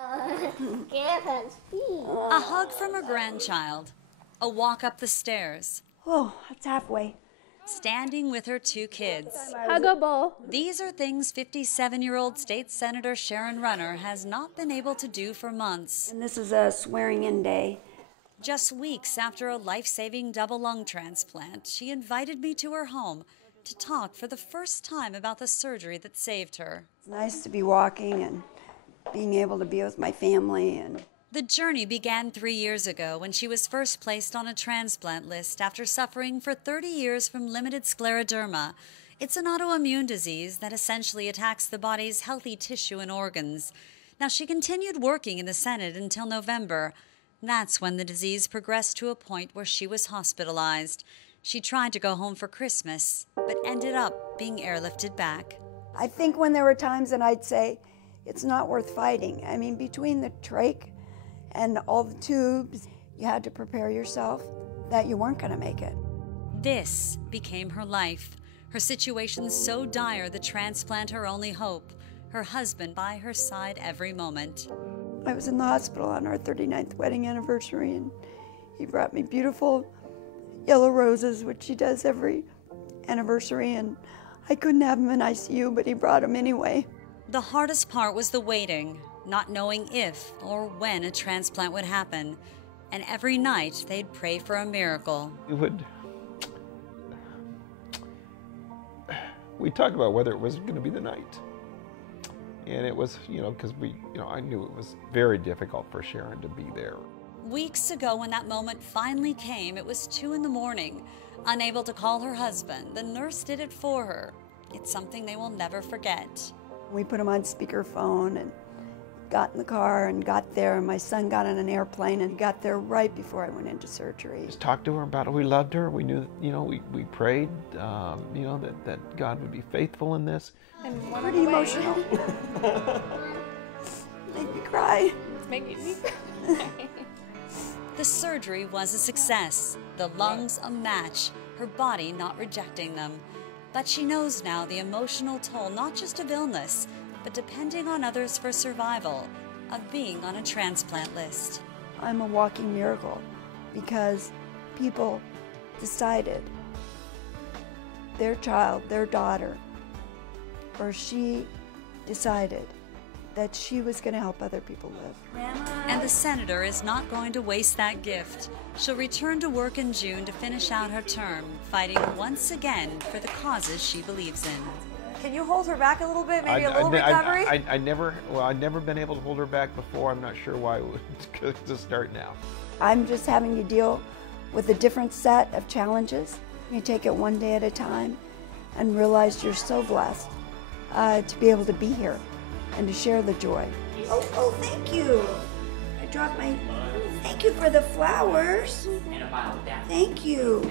A hug from her grandchild. A walk up the stairs. Oh, that's halfway. Standing with her two kids. Huggable. These are things 57-year-old State Senator Sharon Runner has not been able to do for months. And this is a swearing-in day. Just weeks after a life-saving double lung transplant, she invited me to her home to talk for the first time about the surgery that saved her. It's nice to be walking and being able to be with my family. And the journey began 3 years ago when she was first placed on a transplant list after suffering for 30 years from limited scleroderma. It's an autoimmune disease that essentially attacks the body's healthy tissue and organs. Now, she continued working in the Senate until November. That's when the disease progressed to a point where she was hospitalized. She tried to go home for Christmas, but ended up being airlifted back. I think when there were times that I'd say, it's not worth fighting. I mean, between the trach and all the tubes, you had to prepare yourself that you weren't going to make it. This became her life. Her situation so dire, the transplant her only hope. Her husband by her side every moment. I was in the hospital on our 39th wedding anniversary, and he brought me beautiful yellow roses, which he does every anniversary, and I couldn't have him in ICU, but he brought them anyway. The hardest part was the waiting, not knowing if or when a transplant would happen. And every night they'd pray for a miracle. We talked about whether it was going to be the night. And it was, because I knew it was very difficult for Sharon to be there. Weeks ago when that moment finally came, it was 2 in the morning. Unable to call her husband, the nurse did it for her. It's something they will never forget. We put him on speakerphone and got in the car and got there, and my son got on an airplane and got there right before I went into surgery. Just talked to her about it. We loved her. We knew, we prayed, that God would be faithful in this. I'm pretty emotional. Made me cry. It's making me cry. The surgery was a success. The lungs a match. Her body not rejecting them. But she knows now the emotional toll, not just of illness, but depending on others for survival, of being on a transplant list. I'm a walking miracle because people decided their child, their daughter, or she decided that she was going to help other people live. And the senator is not going to waste that gift. She'll return to work in June to finish out her term, fighting once again for the causes she believes in. Can you hold her back a little bit, maybe a little recovery? I'd never been able to hold her back before. I'm not sure why it would to start now. I'm just having to deal with a different set of challenges. You take it one day at a time and realize you're so blessed to be able to be here and to share the joy. Oh, thank you. I dropped my, thank you for the flowers. Thank you.